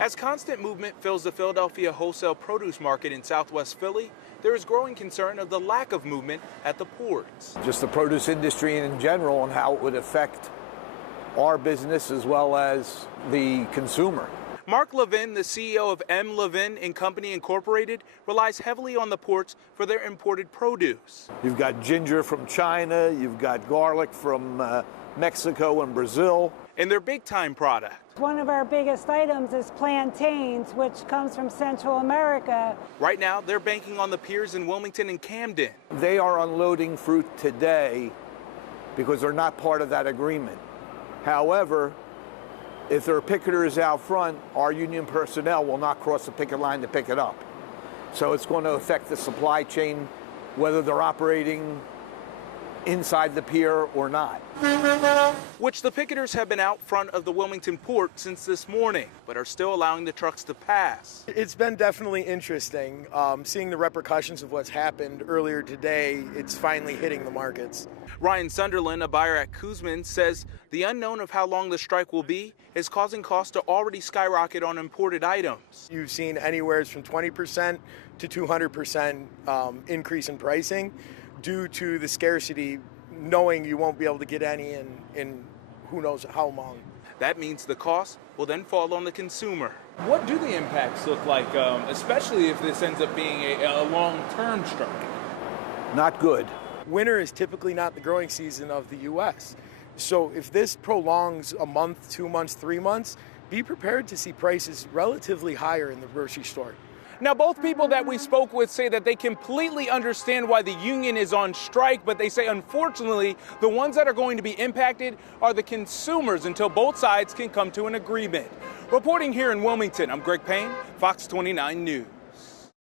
As constant movement fills the Philadelphia wholesale produce market in Southwest Philly, there is growing concern of the lack of movement at the ports. Just the produce industry in general and how it would affect our business as well as the consumer. Mark Levin, the CEO of M. Levin & Company Incorporated, relies heavily on the ports for their imported produce. You've got ginger from China, you've got garlic from Mexico and Brazil. And their big-time product. One of our biggest items is plantains, which comes from Central America. Right now, they're banking on the piers in Wilmington and Camden. They are unloading fruit today because they're not part of that agreement. However, if there are picketers out front, our union personnel will not cross the picket line to pick it up. So it's going to affect the supply chain, whether they're operating inside the pier or not. Which the picketers have been out front of the Wilmington port since this morning, but are still allowing the trucks to pass. It's been definitely interesting. Seeing the repercussions of what's happened earlier today, it's finally hitting the markets. Ryan Sunderland, a buyer at Kuzman, says the unknown of how long the strike will be is causing costs to already skyrocket on imported items. You've seen anywhere from 20% to 200% increase in pricing due to the scarcity, knowing you won't be able to get any in who knows how long. That means the cost will then fall on the consumer. What do the impacts look like, especially if this ends up being a long-term strike? Not good. Winter is typically not the growing season of the U.S. So if this prolongs a month, 2 months, 3 months, be prepared to see prices relatively higher in the grocery store. Now, both people that we spoke with say that they completely understand why the union is on strike, but they say, unfortunately, the ones that are going to be impacted are the consumers until both sides can come to an agreement. Reporting here in Wilmington, I'm Greg Payne, Fox 29 News.